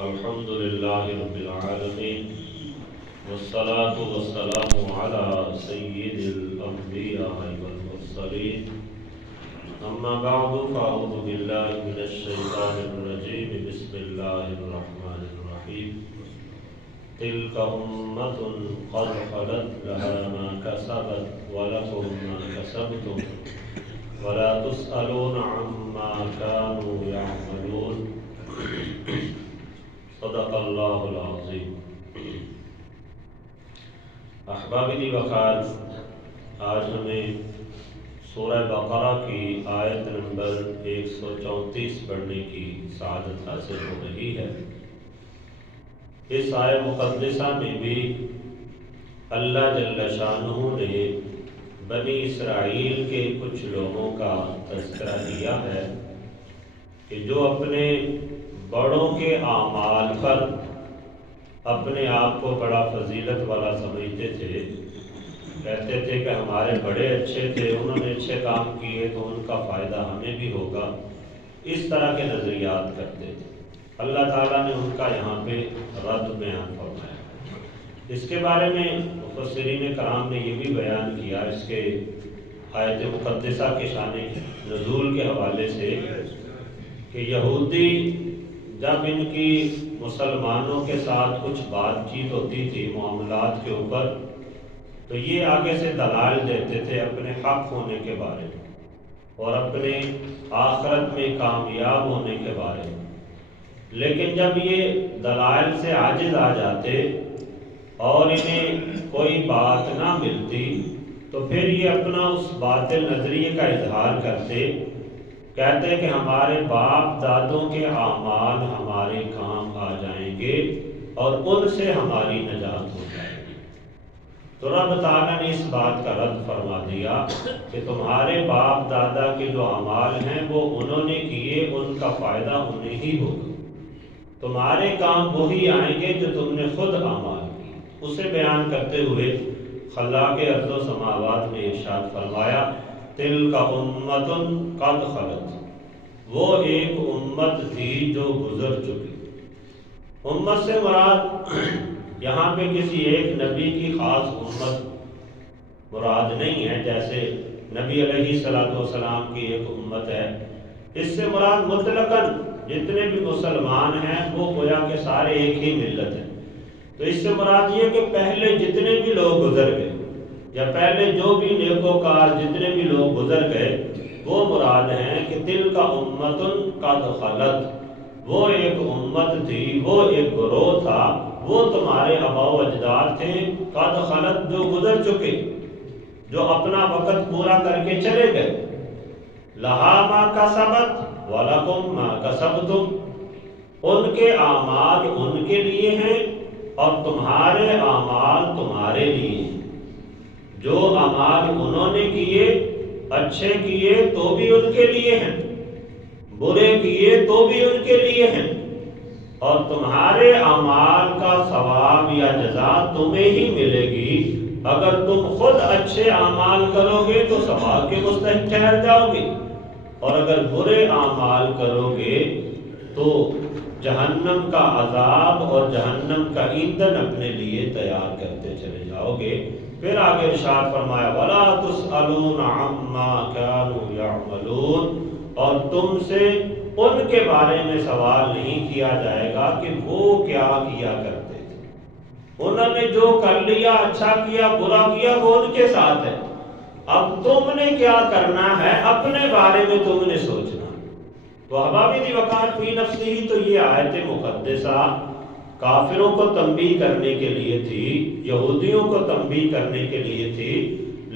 الحمد لله رب العالمين والصلاة والسلام على سيد الأنبياء والمرسلين أما بعد فأعوذ بالله من الشيطان الرجيم بسم الله الرحمن الرحيم تلك أمة قد خلت لها ما كسبت ولكم ما كسبتم ولا تسألون عما كانوا يعملون صدق اللہ العظیم۔ احباب دی وقار، آج ہمیں سورہ بقرہ کی آیت نمبر 134 پڑھنے کی سعادت حاصل ہو رہی ہے۔ اس آیت مقدسہ میں بھی اللہ جل شانہ نے بنی اسرائیل کے کچھ لوگوں کا تذکرہ کیا ہے کہ جو اپنے بڑوں کے اعمال پر اپنے آپ کو بڑا فضیلت والا سمجھتے تھے، کہتے تھے کہ ہمارے بڑے اچھے تھے، انہوں نے اچھے کام کیے تو ان کا فائدہ ہمیں بھی ہوگا، اس طرح کے نظریات کرتے تھے۔ اللہ تعالیٰ نے ان کا یہاں پہ رد بیان فرمایا۔ اس کے بارے میں مفسرین کرام نے یہ بھی بیان کیا، اس کے آیت مقدسہ کے شان نزول کے حوالے سے، کہ یہودی جب ان کی مسلمانوں کے ساتھ کچھ بات چیت ہوتی تھی معاملات کے اوپر، تو یہ آگے سے دلائل دیتے تھے اپنے حق ہونے کے بارے میں اور اپنے آخرت میں کامیاب ہونے کے بارے میں۔ لیکن جب یہ دلائل سے عاجز آ جاتے اور انہیں کوئی بات نہ ملتی تو پھر یہ اپنا اس باطل نظریے کا اظہار کرتے، کہتے کہ ہمارے باپ دادوں کے اعمال ہمارے کام آ جائیں گے اور ان سے ہماری نجات ہو جائے گی۔ تو رب تعالیٰ نے اس بات کا رد فرما دیا کہ تمہارے باپ دادا کے جو اعمال ہیں وہ انہوں نے کیے، ان کا فائدہ انہیں ہی ہوگا، تمہارے کام وہی آئیں گے جو تم نے خود اعمال کیے۔ اسے بیان کرتے ہوئے خلاق ارض و سماوات نے ارشاد فرمایا، تلک امت قد خلت، وہ ایک امت تھی جو گزر چکی۔ امت سے مراد یہاں پہ کسی ایک نبی کی خاص امت مراد نہیں ہے، جیسے نبی علیہ السلام کی ایک امت ہے۔ اس سے مراد مطلقاً جتنے بھی مسلمان ہیں وہ گویا کہ سارے ایک ہی ملت ہیں۔ تو اس سے مراد یہ کہ پہلے جتنے بھی لوگ گزر گئے یا پہلے جو بھی نیکوکار جتنے بھی لوگ گزر گئے وہ مراد ہیں کہ تلک امت قد خلت، وہ ایک امت تھی، وہ ایک گروہ تھا، وہ تمہارے آباء و اجداد تھے، قد خلت جو گزر چکے، جو اپنا وقت پورا کر کے چلے گئے۔ لہا ما کسبت ولکم ما کسبتم، ان کے اعمال ان کے لیے ہیں اور تمہارے اعمال تمہارے لیے ہیں۔ جو اعمال انہوں نے کیے، اچھے کیے تو بھی ان کے لیے ہیں، برے کیے تو بھی ان کے لیے ہیں، اور تمہارے اعمال کا ثواب یا جزا تمہیں ہی ملے گی۔ اگر تم خود اچھے اعمال کرو گے تو ثواب کے مستحق ٹھہر جاؤ گے، اور اگر برے اعمال کرو گے تو جہنم کا عذاب اور جہنم کا ایندھن اپنے لیے تیار کرتے چلے جاؤ گے۔ پھر آگے ارشاد فرمایا، وَلَا تُسْأَلُونَ عَمَّا كَانُوا يَعْمَلُونَ، اور تم سے ان کے بارے میں سوال نہیں کیا جائے گا کہ وہ کیا کیا کرتے تھے۔ انہوں نے جو کر لیا، اچھا کیا برا کیا، وہ ان کے ساتھ ہے۔ اب تم نے کیا کرنا ہے، اپنے بارے میں تم نے سوچنا۔ تو احباب دی وقار فی نفسی ہی، تو یہ آیت مقدسہ کافروں کو تنبیہ کرنے کے لیے تھی، یہودیوں کو تنبیہ کرنے کے لیے تھی،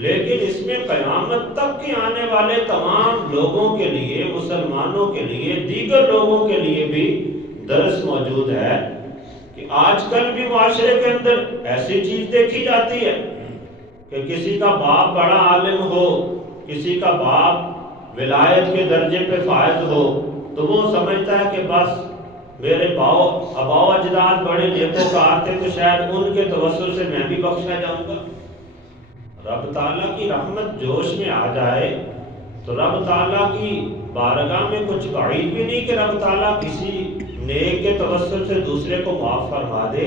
لیکن اس میں قیامت تک کے آنے والے تمام لوگوں کے لیے، مسلمانوں کے لیے، دیگر لوگوں کے لیے بھی درس موجود ہے کہ آج کل بھی معاشرے کے اندر ایسی چیز دیکھی جاتی ہے کہ کسی کا باپ بڑا عالم ہو، کسی کا باپ ولایت کے درجے پہ فائز ہو، تو وہ سمجھتا ہے کہ بس میرے آباء و اجداد بڑے نیکوکار تھے تو شاید ان کے توسل سے میں بھی بخشا جاؤں گا۔ رب تعالیٰ کی رحمت جوش میں آ جائے تو رب تعالیٰ کی بارگاہ میں کچھ بعید بھی نہیں کہ رب تعالیٰ کسی نیک کے توسل سے دوسرے کو معاف فرما دے،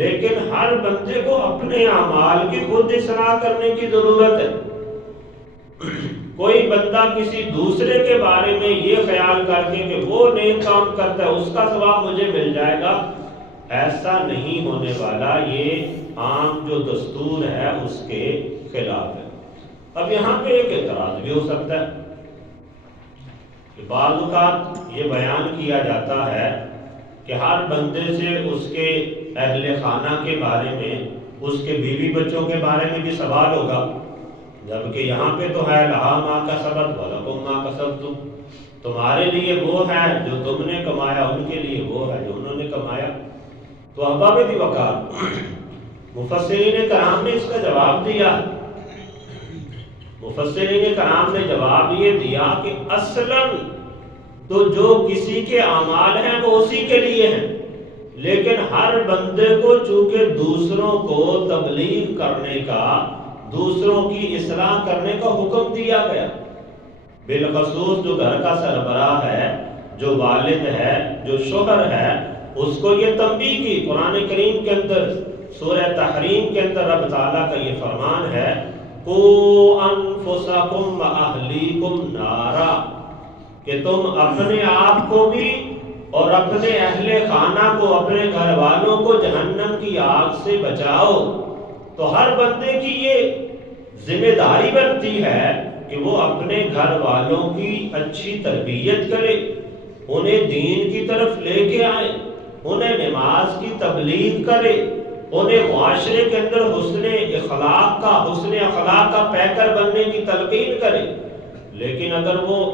لیکن ہر بندے کو اپنے اعمال کی خود اصلاح کرنے کی ضرورت ہے۔ کوئی بندہ کسی دوسرے کے بارے میں یہ خیال کر کے کہ وہ نیک کام کرتا ہے اس کا ثواب مجھے مل جائے گا، ایسا نہیں ہونے والا۔ یہ عام جو دستور ہے اس کے خلاف ہے۔ اب یہاں پہ ایک اعتراض بھی ہو سکتا ہے کہ بعض اوقات یہ بیان کیا جاتا ہے کہ ہر بندے سے اس کے اہل خانہ کے بارے میں، اس کے بیوی بچوں کے بارے میں بھی سوال ہوگا، جبکہ یہاں پہ تو ہے لہا ما کسبت ولکم ما کسبتم، تمہارے لیے وہ ہے جو تم نے کمایا، ان کے لیے وہ ہے جو انہوں نے کمایا۔ تو احباب دی وقار، مفسرین کرام نے اس کا جواب دیا۔ مفسرین کرام نے جواب یہ دیا کہ اصلاً تو جو کسی کے اعمال ہیں وہ اسی کے لیے ہیں، لیکن ہر بندے کو چونکہ دوسروں کو تبلیغ کرنے کا، دوسروں کی اصلاح کرنے کا حکم دیا گیا، بالخصوص جو گھر کا سربراہ ہے، جو والد ہے، جو شوہر ہے، اس کو یہ تنبیہ کی۔ قرآن کریم کے اندر سورہ تحریم کے اندر رب تعالیٰ کا یہ فرمان ہے، قُوا أَنفُسَكُمْ وَأَهْلِيكُمْ نَارًا، کہ تم اپنے آپ کو بھی اور اپنے اہل خانہ کو، اپنے گھر والوں کو جہنم کی آگ سے بچاؤ۔ تو ہر بندے کی یہ ذمہ داری بنتی ہے کہ وہ اپنے گھر والوں کی اچھی تربیت کرے، انہیں دین کی طرف لے کے آئے، انہیں نماز کی تبلیغ کرے، انہیں معاشرے کے اندر حسن اخلاق کا پیکر بننے کی تلقین کرے۔ لیکن اگر وہ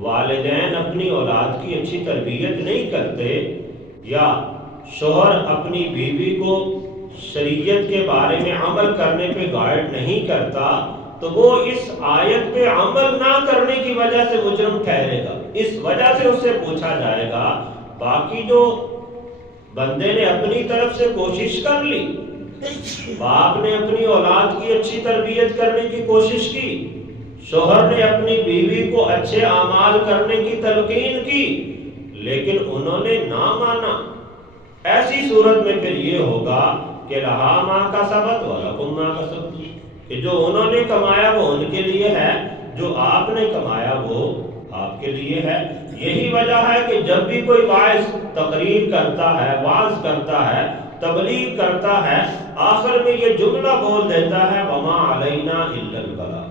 والدین اپنی اولاد کی اچھی تربیت نہیں کرتے، یا شوہر اپنی بیوی کو شریعت کے بارے میں عمل کرنے پہ گائیڈ نہیں کرتا، تو وہ اس آیت پہ عمل نہ کرنے کی وجہ سے مجرم ٹھہرے گا۔ اس وجہ سے اس سے پوچھا جائے گا، باقی جو بندے نے اپنی طرف سے کوشش کر لی، باپ نے اپنی اولاد کی اچھی تربیت کرنے کی کوشش کی، شوہر نے اپنی بیوی کو اچھے اعمال کرنے کی تلقین کی، لیکن انہوں نے نہ مانا، ایسی صورت میں پھر یہ ہوگا کہ لہا ما کسبت ولکم ما کسبتم، کہ جو انہوں نے کمایا وہ ان کے لیے ہے، جو آپ نے کمایا وہ آپ کے لیے ہے۔ یہی وجہ ہے کہ جب بھی کوئی واعظ تقریر کرتا ہے، واعظ کرتا ہے، تبلیغ کرتا ہے، آخر میں یہ جملہ بول دیتا ہے وما علینا الا البلاغ،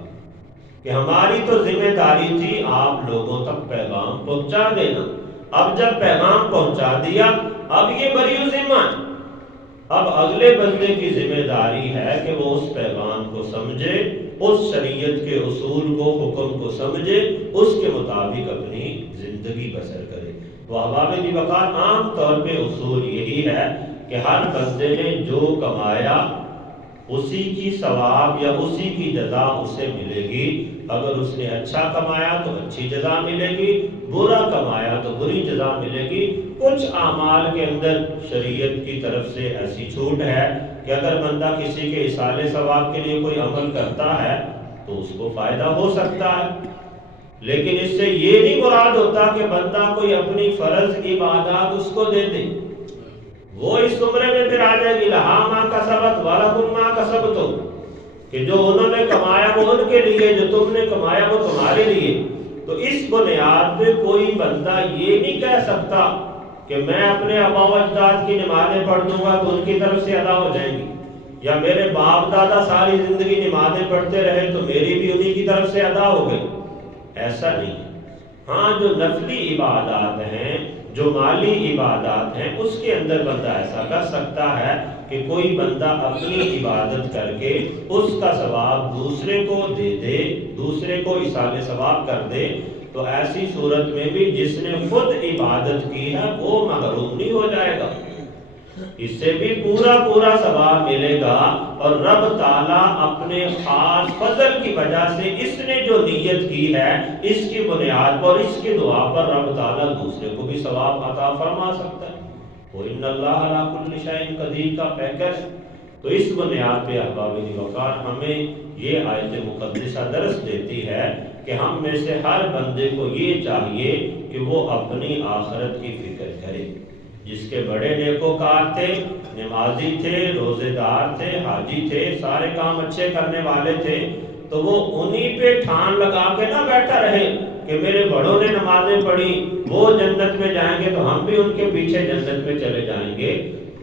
کہ ہماری تو ذمہ داری تھی آپ لوگوں تک پیغام پہنچا دینا۔ اب جب پیغام پہنچا دیا، اب یہ بری ذمہ ہے، اب اگلے بندے کی ذمہ داری ہے کہ وہ اس پیغام کو سمجھے، اس شریعت کے اصول کو، حکم کو سمجھے، اس کے مطابق اپنی زندگی بسر کرے۔ تو احباب دی وقار، عام طور پہ اصول یہی ہے کہ ہر بندے نے جو کمایا اسی کی ثواب یا اسی کی جزا اسے ملے گی۔ اگر اس نے اچھا کمایا تو اچھی جزا ملے گی، برا کمایا تو بری جزا ملے گی۔ کچھ اعمال کے اندر شریعت کی طرف سے ایسی چھوٹ ہے کہ اگر بندہ کسی کے ایصال ثواب کے لیے کوئی عمل کرتا ہے تو اس کو فائدہ ہو سکتا ہے، لیکن اس سے یہ نہیں مراد ہوتا کہ بندہ کوئی اپنی فرض عبادات اس کو دے دے۔ وہ اس عمرے میں پھر آ جائے گی لہا ما کسبت ولکم ما کسبتم، کہ جو انہوں نے کمایا وہ ان کے لیے، جو تم نے کمایا وہ تمہارے لیے۔ تو اس بنیاد پہ کوئی بندہ یہ نہیں کہہ سکتا کہ میں اپنے آبا و اجداد کی نمازیں پڑھ دوں گا تو ان کی طرف سے ادا ہو جائیں گی، یا میرے باپ دادا ساری زندگی نمازیں پڑھتے رہے تو میری بھی انہی کی طرف سے ادا ہو گئی، ایسا نہیں۔ ہاں، جو نفلی عبادات ہیں، جو مالی عبادات ہیں، اس کے اندر بندہ ایسا کر سکتا ہے کہ کوئی بندہ اپنی عبادت کر کے اس کا ثواب دوسرے کو دے دے، دوسرے کو ایصال ثواب کر دے، تو ایسی صورت میں بھی جس نے خود عبادت کی ہے وہ محروم نہیں ہو جائے گا، اس سے بھی پورا ثواب ملے گا۔ اور رب تعالیٰ اپنے خاص فضل کی وجہ سے اس نے جو نیت کی ہے، اس کی بنیاد پر، اس کی دعا پر رب تعالیٰ دوسرے کو بھی ثواب عطا فرما سکتا ہے۔ وَإِنَّ اللَّهَ عَلَىٰ كُلِّ شَيْءٍ قَدِيرٌ کا پیکر۔ تو اس بنیاد پہ احباب دی وقار ہمیں یہ آیت مقدسہ درس دیتی ہے کہ ہم میں سے ہر بندے کو یہ چاہیے کہ وہ اپنی آخرت کی فکر کرے۔ جس کے بڑے نیکوکار تھے، نمازی تھے، روزے دار تھے، حاجی تھے، سارے کام اچھے کرنے والے تھے، تو وہ انہی پہ ٹھان لگا کے نہ بیٹھا رہے کہ میرے بڑوں نے نمازیں پڑھی، وہ جنت میں جائیں گے تو ہم بھی ان کے پیچھے جنت میں چلے جائیں گے۔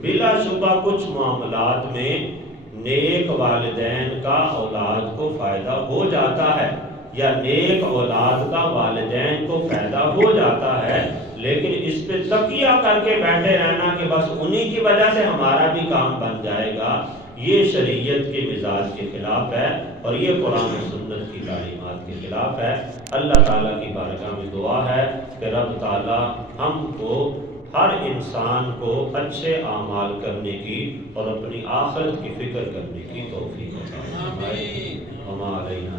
بلا شبہ کچھ معاملات میں نیک والدین کا اولاد کو فائدہ ہو جاتا ہے، یا نیک اولاد کا والدین کو فائدہ ہو جاتا ہے، لیکن اس پہ تکیہ کر کے بیٹھے رہنا کہ بس انہی کی وجہ سے ہمارا بھی کام بن جائے گا، یہ شریعت کے مزاج کے خلاف ہے، اور یہ قرآن و سنت کی تعلیمات کے خلاف ہے۔ اللہ تعالیٰ کی بارگاہ میں دعا ہے کہ رب تعالیٰ ہم کو، ہر انسان کو اچھے اعمال کرنے کی اور اپنی آخرت کی فکر کرنے کی توفیق عطا فرمائے۔ وما علینا